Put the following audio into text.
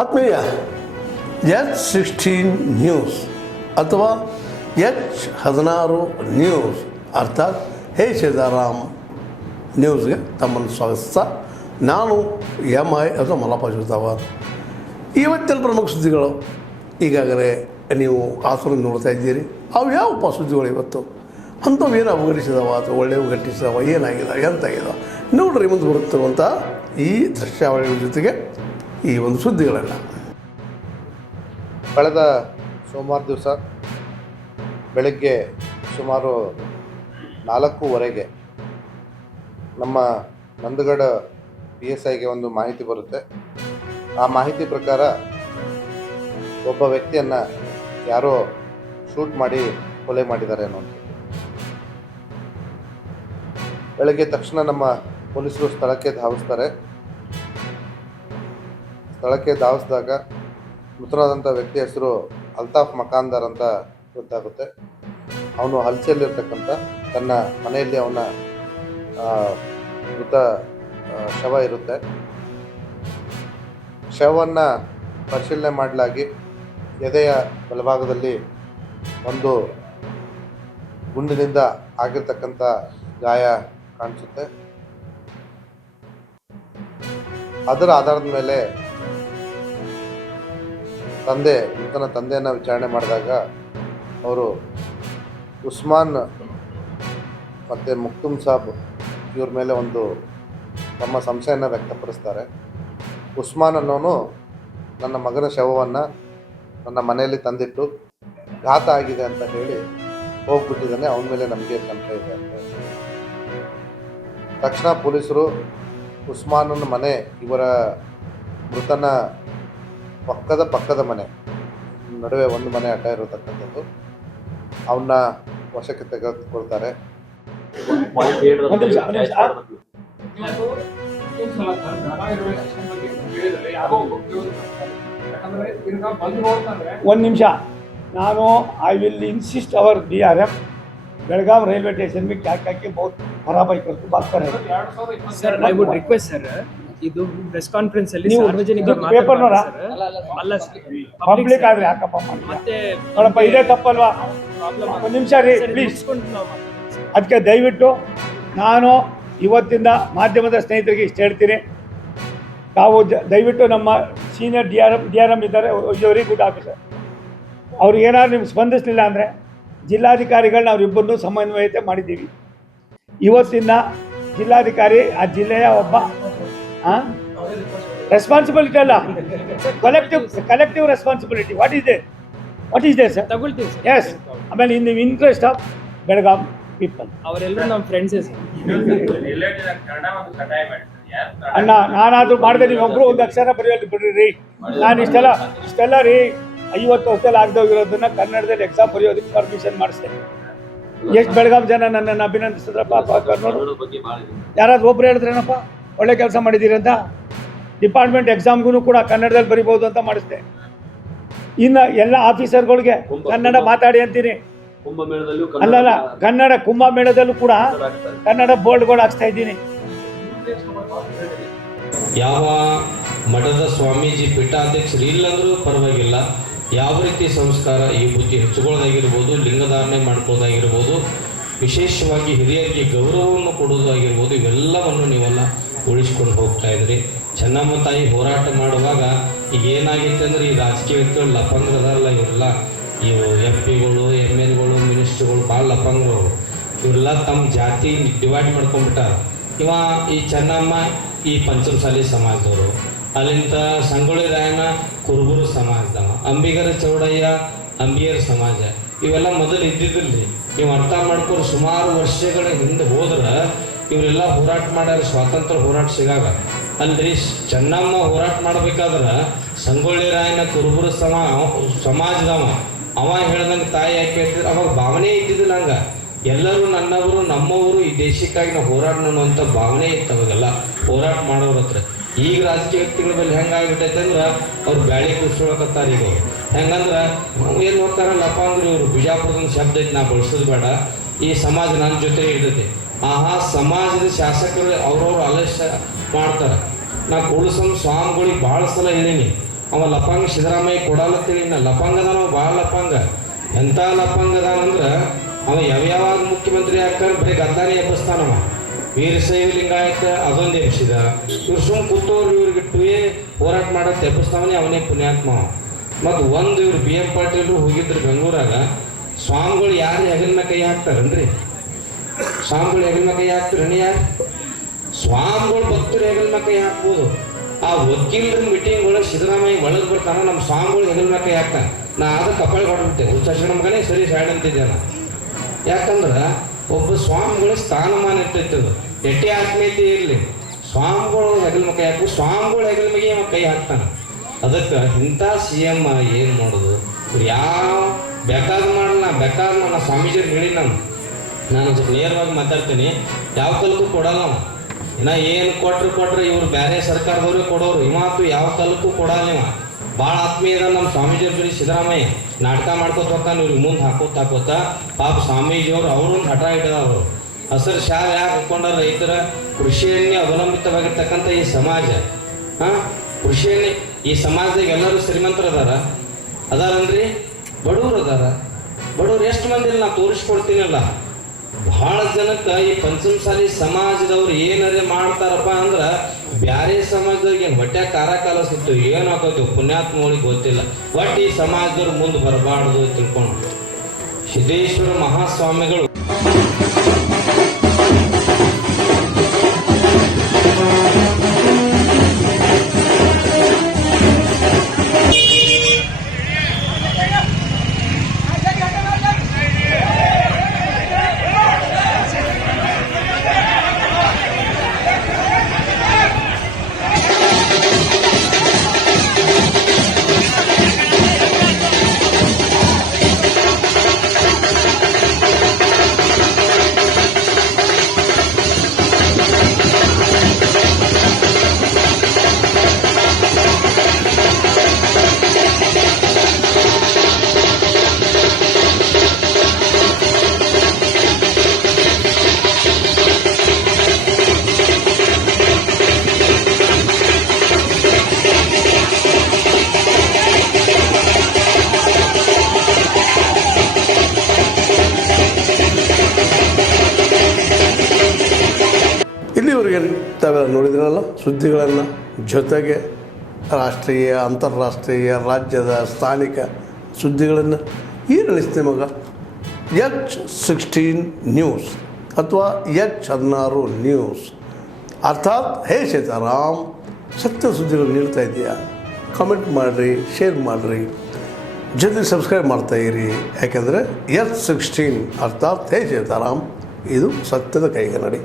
ಆತ್ಮೀಯ H sixteen news ಅಥವಾ H ಹದಿನಾರು ನ್ಯೂಸ್, ಅರ್ಥಾತ್ ಹೇ ಸೀತಾರಾಮ್ ನ್ಯೂಸ್ಗೆ ತಮ್ಮನ್ನು ಸ್ವಾಗತಿಸ್ತಾ ನಾನು ಎಂ ಐ ಅಥವಾ ಮಲ್ಲಪ್ಪ ಇವತ್ತಿನ ಪ್ರಮುಖ ಸುದ್ದಿಗಳು, ಈಗಾಗಲೇ ನೀವು ಆಸನ ನೋಡ್ತಾ ಇದ್ದೀರಿ. ಅವು ಯಾವಪ್ಪ ಸುದ್ದಿಗಳು ಇವತ್ತು? ಅಂಥವು ಏನು ಅವಘಟಿಸಿದವ ಅಥವಾ ಒಳ್ಳೆಯವು ಘಟಿಸಿದವ ಏನಾಗಿದೆ, ಎಂತಾಗಿದೆ? ನೋಡ್ರಿ ಮುಂದೆ ಬರುತ್ತಿರುವಂಥ ಈ ದೃಶ್ಯಾವಳಿಗಳ ಜೊತೆಗೆ ಈ ಒಂದು ಸುದ್ದಿಗಳೆಲ್ಲ ಕಳೆದ ಸೋಮವಾರ ದಿವಸ ಬೆಳಗ್ಗೆ ಸುಮಾರು ನಾಲ್ಕೂವರೆಗೆ ನಮ್ಮ ನಂದಗಡ ಪಿ ಎಸ್ ಐಗೆ ಒಂದು ಮಾಹಿತಿ ಬರುತ್ತೆ. ಆ ಮಾಹಿತಿ ಪ್ರಕಾರ ಒಬ್ಬ ವ್ಯಕ್ತಿಯನ್ನು ಯಾರೋ ಶೂಟ್ ಮಾಡಿ ಕೊಲೆ ಮಾಡಿದ್ದಾರೆ ಅನ್ನೋದು ಬೆಳಗ್ಗೆ ತಕ್ಷಣ ನಮ್ಮ ಪೊಲೀಸರು ಸ್ಥಳಕ್ಕೆ ಧಾವಿಸ್ತಾರೆ. ಸ್ಥಳಕ್ಕೆ ಧಾವಿಸಿದಾಗ ಮೃತರಾದಂಥ ವ್ಯಕ್ತಿ ಹೆಸರು ಅಲ್ತಾಫ್ ಮಕಾಂದರ್ ಅಂತ ಗೊತ್ತಾಗುತ್ತೆ. ಅವನು ಹಲ್ಸೆಯಲ್ಲಿರ್ತಕ್ಕಂಥ ತನ್ನ ಮನೆಯಲ್ಲಿ ಅವನ ಮೃತ ಶವ ಇರುತ್ತೆ. ಶವವನ್ನು ಪರಿಶೀಲನೆ ಮಾಡಲಾಗಿ ಎದೆಯ ಬಲಭಾಗದಲ್ಲಿ ಒಂದು ಗುಂಡಿನಿಂದ ಆಗಿರ್ತಕ್ಕಂಥ ಗಾಯ ಕಾಣಿಸುತ್ತೆ. ಅದರ ಆಧಾರದ ಮೇಲೆ ತಂದೆ ಮೃತನ ತಂದೆಯನ್ನು ವಿಚಾರಣೆ ಮಾಡಿದಾಗ ಅವರು ಉಸ್ಮಾನ್ ಮತ್ತು ಮುಕ್ತುಮ್ ಸಾಬ್ ಇವ್ರ ಮೇಲೆ ಒಂದು ತಮ್ಮ ಸಂಶಯನ ವ್ಯಕ್ತಪಡಿಸ್ತಾರೆ. ಉಸ್ಮಾನ್ ಅನ್ನೋನು ನನ್ನ ಮಗನ ಶವವನ್ನು ನನ್ನ ಮನೆಯಲ್ಲಿ ತಂದಿಟ್ಟು ಘಾತ ಆಗಿದೆ ಅಂತ ಹೇಳಿ ಹೋಗ್ಬಿಟ್ಟಿದ್ದಾನೆ. ಅವನ ಮೇಲೆ ನಮಗೆ ಸಂಶಯ ಇದೆ ಅಂತ ತಕ್ಷಣ ಪೊಲೀಸರು ಉಸ್ಮಾನನ ಮನೆ ಇವರ ಮೃತನ ಪಕ್ಕದ ಪಕ್ಕದ ಮನೆ ನಡುವೆ ಒಂದು ಮನೆ ಅಡ್ಡ ಇರತಕ್ಕಂಥದ್ದು ಅವನ್ನ ವಶಕ್ಕೆ ತೆಗೆದುಕೊಳ್ತಾರೆ ಒಂದು ನಿಮಿಷ, ಒಂದು ನಿಮಿಷ. ಒಂದು ನಿಮಿಷ ನಾನು I will insist our D R F Belgaum railway station में क्या क्या के बहुत खराब आई करके बात कर रहे हैं sir I would request sir ಇದು ಪ್ರೆಸ್ ಕಾನ್ಫರೆನ್ಸ್ ಅಲ್ಲಿ ನೀವು ಸಾರ್ವಜನಿಕರು ನೋಡಾ? sir. ಅಲ್ಲ ಪಬ್ಲಿಕ್ ಆದ್ರೆ ಯಾಕಪ್ಪ ಮತ್ತೆ ನೋಡಪ್ಪ ಇದೇ ತಪ್ಪಲ್ವಾ? ಒಂದು ನಿಮಿಷ ರೀ ಪ್ಲೀಸ್ ಅದಕ್ಕೆ ದಯವಿಟ್ಟು ನಾನು ಇವತ್ತಿಂದ ಮಾಧ್ಯಮದ ಸ್ನೇಹಿತರಿಗೆ ಇಷ್ಟು ಹೇಳ್ತೀನಿ. ತಾವು ದಯವಿಟ್ಟು ನಮ್ಮ senior D R M D R M ಇದ್ದಾರೆ. ವೆರಿ ಗುಡ್ ಆಫೀಸರ್ ಅವ್ರಿಗೆ ಏನಾದ್ರು ನಿಮ್ಗೆ ಸ್ಪಂದಿಸಲಿಲ್ಲ ಅಂದರೆ ಜಿಲ್ಲಾಧಿಕಾರಿಗಳನ್ನ ಅವರಿಬ್ಬರನ್ನು ಸಮನ್ವಯತೆ ಮಾಡಿದ್ದೀವಿ. ಇವತ್ತಿನ ಜಿಲ್ಲಾಧಿಕಾರಿ ಆ ಜಿಲ್ಲೆಯ ಒಬ್ಬ ರೆಸ್ಪಾನ್ಸಿಬಿಲಿಟಿ ಅಲ್ಲ. Collective collective responsibility what is they what is they sir ತಗೊಳ್ತೀವಿ ಸರ್. ಎಸ್ ಆಮೇಲೆ in interest of Belgaum people ಅವರೆಲ್ಲರೂ ನಮ್ಮ ಫ್ರೆಂಡ್ಸೇ ಸರ್. ಅಣ್ಣ ನಾನಾದ್ರೂ ಮಾಡಿದೆ ನೀವು ಒಬ್ರು ಒಂದು ಅಕ್ಷರ ಬರೆಯೋದು ಬಿಡ್ರಿ. ರೀ ನಾನು ಇಷ್ಟೆಲ್ಲ ಇಷ್ಟೆಲ್ಲ ರೀ ಐವತ್ತು ವರ್ಷದಲ್ಲಿ ಆಗದೋಗಿರೋದನ್ನ ಕನ್ನಡದಲ್ಲಿ ಎಕ್ಸಾಮ್ ಬರೆಯೋದಕ್ಕೆ ಪರ್ಮಿಷನ್ ಮಾಡಿಸ್ತೇನೆ ಎಷ್ಟು ಬೆಳಗಾಂ ಜನ ನನ್ನನ್ನು ಅಭಿನಂದಿಸಿದ್ರಪ್ಪ ಯಾರಾದ್ರೂ ಒಬ್ರು ಹೇಳಿದ್ರೇನಪ್ಪ? ಒಳ್ಳೆ ಕೆಲಸ ಮಾಡಿದ್ದೀರಿ ಅಂತ ಡಿಪಾರ್ಟ್ಮೆಂಟ್ ಎಕ್ಸಾಮ್ಗೂ ಕೂಡ ಕನ್ನಡದಲ್ಲಿ ಬರಿಬೋದು ಅಂತ ಮಾಡಿಸಿದೆ. ಇನ್ನು ಎಲ್ಲ ಆಫೀಸರ್ಗಳಿಗೆ ಕನ್ನಡ ಮಾತಾಡಿ ಅಂತೀನಿ. ಕುಂಭಮೇಳದಲ್ಲೂ ಅಲ್ಲಲ್ಲ ಕನ್ನಡ ಕುಂಭಮೇಳದಲ್ಲೂ ಕೂಡ ಕನ್ನಡ ಬೋರ್ಡ್ಗಳು ಹಾಕ್ಸ್ತಾ ಇದ್ದೀನಿ. ಯಾವ ಮಠದ ಸ್ವಾಮೀಜಿ ಪೀಠಾಧ್ಯಕ್ಷರು ಇಲ್ಲಂದ್ರೂ ಪರವಾಗಿಲ್ಲ. ಯಾವ ರೀತಿ ಸಂಸ್ಕಾರ ಈ ಬುದ್ಧಿ ಹೆಚ್ಚುಕೊಳ್ಳೋದಾಗಿರ್ಬೋದು ಲಿಂಗಧಾರಣೆ ಮಾಡ್ಕೊಳ್ಳೋದಾಗಿರ್ಬೋದು ವಿಶೇಷವಾಗಿ ಹಿರಿಯರಿಗೆ ಗೌರವವನ್ನು ಕೊಡೋದಾಗಿರ್ಬೋದು ಇವೆಲ್ಲವನ್ನು ನೀವೆಲ್ಲ ಉಳಿಸ್ಕೊಂಡು ಹೋಗ್ತಾ ಇದ್ರಿ. ಚೆನ್ನಮ್ಮ ತಾಯಿ ಹೋರಾಟ ಮಾಡುವಾಗ ಈಗ ಏನಾಗಿತ್ತು ಅಂದ್ರೆ ಈ ರಾಜಕೀಯ ವ್ಯಕ್ತಿಗಳು ಲಫಂಗ್ರದಾರಲ್ಲ ಇವರೆಲ್ಲ. ಇವು ಎಂ ಪಿಗಳು ಎಂ ಎಲ್ಗಳು ಮಿನಿಸ್ಟ್ರುಗಳು ಭಾಳ ಲಪಂಗ್ರು ಇವರೆಲ್ಲ ತಮ್ಮ ಜಾತಿ ಡಿವೈಡ್ ಮಾಡ್ಕೊಂಡ್ಬಿಟ್ಟಾರ. ಇವ ಈ ಚೆನ್ನಮ್ಮ ಈ ಪಂಚಮಸಾಲಿ ಸಮಾಜದವರು. ಅಲ್ಲಿಂದ ಸಂಗೊಳ್ಳಿ ರಾಯಣ್ಣ ಕುರುಬುರು ಸಮಾಜದವ ಅಂಬಿಗರ ಚೌಡಯ್ಯ ಅಂಬಿಯರ್ ಸಮಾಜ. ಇವೆಲ್ಲ ಮೊದಲು ಇದ್ದಿದ್ದಿಲ್ಲ. ನೀವು ಅರ್ಥ ಮಾಡ್ಕೊಂಡು ಸುಮಾರು ವರ್ಷಗಳ ಹಿಂದೆ ಹೋದ್ರೆ ಇವರೆಲ್ಲ ಹೋರಾಟ ಮಾಡ್ಯಾರ, ಸ್ವಾತಂತ್ರ್ಯ ಹೋರಾಟ ಸಿಗಾಗ. ಅಲ್ರಿ, ಚೆನ್ನಮ್ಮ ಹೋರಾಟ ಮಾಡ್ಬೇಕಾದ್ರೆ ಸಂಗೊಳ್ಳಿ ರಾಯನ ಕುರುಬುರು ಸಮ, ಸಮಾಜದವ. ಅವ ಹೇಳ್ದಂಗೆ ತಾಯಿ ಯಾಕೆ ಹೇಳ್ತಿದ್ರು? ಅವಾಗ ಭಾವನೆ ಇದ್ದಿದ್ದಿಲ್ಲ ನಂಗೆ. ಎಲ್ಲರೂ ನನ್ನವರು, ನಮ್ಮವರು ಈ ದೇಶಕ್ಕಾಗಿ ನಾವು ಹೋರಾಟ ಅನ್ನುವಂಥ ಭಾವನೆ ಇತ್ತು ಅವಾಗೆಲ್ಲ. ಹೋರಾಟ ಮಾಡೋರ ಹತ್ರ. ಈಗ ರಾಜಕೀಯ ವ್ಯಕ್ತಿಗಳ ಮೇಲೆ ಹೆಂಗಾಗ್ಬಿಟ್ಟೈತೆ ಅಂದ್ರೆ ಅವ್ರು ಬ್ಯಾಳಿ ಕುಡ್ಸ್ಕೊಳಕತ್ತಾರ ಈಗ ಹೆಂಗಂದ್ರೆ ಏನು ಹೋಗ್ತಾರಲ್ಲಪ್ಪ ಅಂದ್ರೆ ಇವರು. ಬಿಜಾಪುರದ ಶಬ್ದ ಐತಿ, ನಾ ಬಳಸೋದು ಬೇಡ. ಈ ಸಮಾಜ ನನ್ನ ಜೊತೆ ಇರ್ತೈತಿ. ಆಹಾ ಸಮಾಜದ ಶಾಸಕರು ಅವ್ರವ್ರು ಆಲಸ್ಯ ಮಾಡ್ತಾರೆ. ನಾ ಕುಳಸಂ ಸ್ವಾಮಿಗಳಿಗೆ ಭಾಳ ಸಲ ಹೇಳೀನಿ, ಅವ ಲಪಂಗ ಸಿದ್ದರಾಮಯ್ಯ ಕೊಡಲತ್ತೀನಿ ನಾ ಲಪಂಗ ಅದಾನ ಭಾಳ ಲಪಂಗ. ಎಂಥ ಲಪಂಗ ಅದಾನಂದ್ರೆ ಅವ ಯಾವ್ಯಾವಾಗ ಮುಖ್ಯಮಂತ್ರಿ ಆಗ್ತಾನೆ, ಬರೀ ಗದ್ದಾನೆ ಎಬ್ಬಿಸ್ತಾನವ ವೀರಶೈವ ಲಿಂಗಾಯತ ಅದೊಂದು ಎಬ್ಬಿಸಿದ. ಇವ್ರು ಸುಮ್ ಇವ್ರಿಗೆ ಟುಯೇ ಹೋರಾಟ ಮಾಡೋದು ಎಬ್ಬಿಸ್ತಾವನೆ ಅವನೇ ಪುಣ್ಯಾತ್ಮ ಮತ್ತು ಒಂದು ಇವ್ರು ಬಿ ಎಂ ಪಾಟೀಲ್ರು ಹೋಗಿದ್ರು ಬೆಂಗಳೂರಾಗ, ಸ್ವಾಮಿಗಳು ಯಾರು ಹೆಗಲಿನ ಕೈ ಹಾಕ್ತಾರನ್ರಿ? ಸ್ವಾಮಿಗಳು ಹೆಗಲ್ ಮಕ್ಕ ಹಾಕ್ತಾರನಿ ಯಾರು ಸ್ವಾಮಿಗಳು ಭಕ್ತರು ಹೆಗಲ್ ಕೈ ಹಾಕ್ಬೋದು ಆ ವಕೀಲರ ಮೀಟಿಂಗ್ ಒಳಗೆ ಸಿದ್ದರಾಮಯ್ಯ ಒಳಗೆ ಬರ್ತಾನ ನಮ್ಮ ಸ್ವಾಮಿಗಳು ಹೆಗಲ್ ಕೈ ಹಾಕ್ತಾನೆ ನಾ ಆದ ಕಪಾಳ ಹೊಡ್ಬಿಟ್ಟೆ. ಸರಿ ಸಾಡ್ ಅಂತಿದ್ದೆ ನಾ. ಯಾಕಂದ್ರೆ ಒಬ್ಬ ಸ್ವಾಮಿಗಳ ಸ್ಥಾನಮಾನ ಇರ್ತೈತೆ ಅದು ಎಟ್ಟೆ ಆತ್ಮೀಯತೆ ಇರಲಿ. ಸ್ವಾಮಿಗಳು ಹೆಗಲ ಮಕ್ಕ ಹಾಕು ಸ್ವಾಮಿಗಳು ಹೆಗಲ ಮಗಿ ಕೈ ಹಾಕ್ತಾನೆ. ಅದಕ್ಕೆ ಇಂಥ ಸಿ ಎಂ ಏನು ಮಾಡೋದು? ಯಾವ ಬೇಕಾದ ಮಾಡಲ್ಲ ಬೇಕಾದ ನನ್ನ ಸ್ವಾಮೀಜಿ ಹೇಳಿ ನಾನು. ನಾನು ಸ್ವಲ್ಪ ನೇರವಾಗಿ ಮಾತಾಡ್ತೀನಿ. ಯಾವ ಕಾಲಕ್ಕೂ ಕೊಡಲ್ಲ ನಾವು ಇನ್ನ ಏನು ಕೊಟ್ರು ಕೊಟ್ರೆ ಇವ್ರು ಬೇರೆ ಸರ್ಕಾರದವ್ರಿಗೆ ಕೊಡೋರು. ಇಮಾತು ಯಾವ ಕಾಲಕ್ಕೂ ಕೊಡಲ್ಲ ಇವ. ಭಾಳ ಆತ್ಮೀಯ ಇದ ನಮ್ಮ ಸ್ವಾಮೀಜಿಯವ್ರ ಜೊತೆ ಸಿದ್ದರಾಮಯ್ಯ. ನಾಟಕ ಮಾಡ್ಕೋತ ಹೋಗ್ತಾನೆ ಇವ್ರಿಗೆ ಮುಂದೆ ಹಾಕೋತ ಹಾಕೋತ. ಪಾಪ ಸ್ವಾಮೀಜಿಯವರು ಅವ್ರೊಂದು ಹಠ ಇಟ್ಟದವರು ಹಸಿರು ಶಾಲೆ ಯಾಕೆ ಹಾಕೊಂಡ ರೈತರ? ಕೃಷಿಯನ್ನೇ ಅವಲಂಬಿತವಾಗಿರ್ತಕ್ಕಂಥ ಈ ಸಮಾಜ. ಹಾಂ? ಕೃಷಿಯನ್ನೇ ಈ ಸಮಾಜದಾಗ ಎಲ್ಲರೂ ಶ್ರೀಮಂತರು ಅದಾರ ಅದಾರನ್ರಿ? ಬಡವರು ಅದಾರ ಬಡವ್ರು ಎಷ್ಟು ಮಂದಿ ನಾ ತೋರಿಸ್ಕೊಡ್ತೀನಲ್ಲ? ಬಹಳ ಜನಕ್ಕೆ ಈ ಪಂಚಮಸಾಲಿ ಸಮಾಜದವ್ರು ಏನಾರೇ ಮಾಡ್ತಾರಪ್ಪ ಅಂದ್ರ ಬ್ಯಾರೆ ಸಮಾಜದವ್ರಿಗೆ ಏನು ಹೊಟ್ಟೆ ಕಾರ ಸುತ್ತು ಏನು ಪುಣ್ಯಾತ್ಮಗಳಿಗೆ ಗೊತ್ತಿಲ್ಲ. ಒಟ್ಟು ಈ ಸಮಾಜದವ್ರು ಮುಂದೆ ಬರಬಾರ್ದು ತಿಳ್ಕೊಂಡು ಸಿದ್ದೇಶ್ವರ ಮಹಾಸ್ವಾಮಿಗಳು ಇಲ್ಲಿವರೆಗೆ ತಾವೆಲ್ಲ ನೋಡಿದ್ರಲ್ಲ ಸುದ್ದಿಗಳನ್ನು? ಜೊತೆಗೆ ರಾಷ್ಟ್ರೀಯ, ಅಂತಾರಾಷ್ಟ್ರೀಯ, ರಾಜ್ಯದ ಸ್ಥಾನಿಕ ಸುದ್ದಿಗಳನ್ನು. ಏನು ಅನಿಸ್ತೆ ಮಗ? ಎಚ್ ಸಿಕ್ಸ್ಟೀನ್ ನ್ಯೂಸ್ ಅಥವಾ ಎಚ್ ಹದಿನಾರು ನ್ಯೂಸ್. ಅರ್ಥಾತ್, ಹೇ ಸೀತಾರಾಮ್ ಸತ್ಯ ಸುದ್ದಿಗಳು ನೀಡ್ತಾ ಇದೆಯಾ? ಕಮೆಂಟ್ ಮಾಡಿರಿ ಶೇರ್ ಮಾಡಿರಿ. ಜೊತೆಗೆ ಸಬ್ಸ್ಕ್ರೈಬ್ ಮಾಡ್ತಾ ಇರಿ. ಯಾಕೆಂದರೆ ಎಚ್ ಸಿಕ್ಸ್ಟೀನ್ ಅರ್ಥಾತ್, ಹೇ ಸೀತಾರಾಮ್ ಇದು ಸತ್ಯದ ಕೈಗನ್ನಡಿ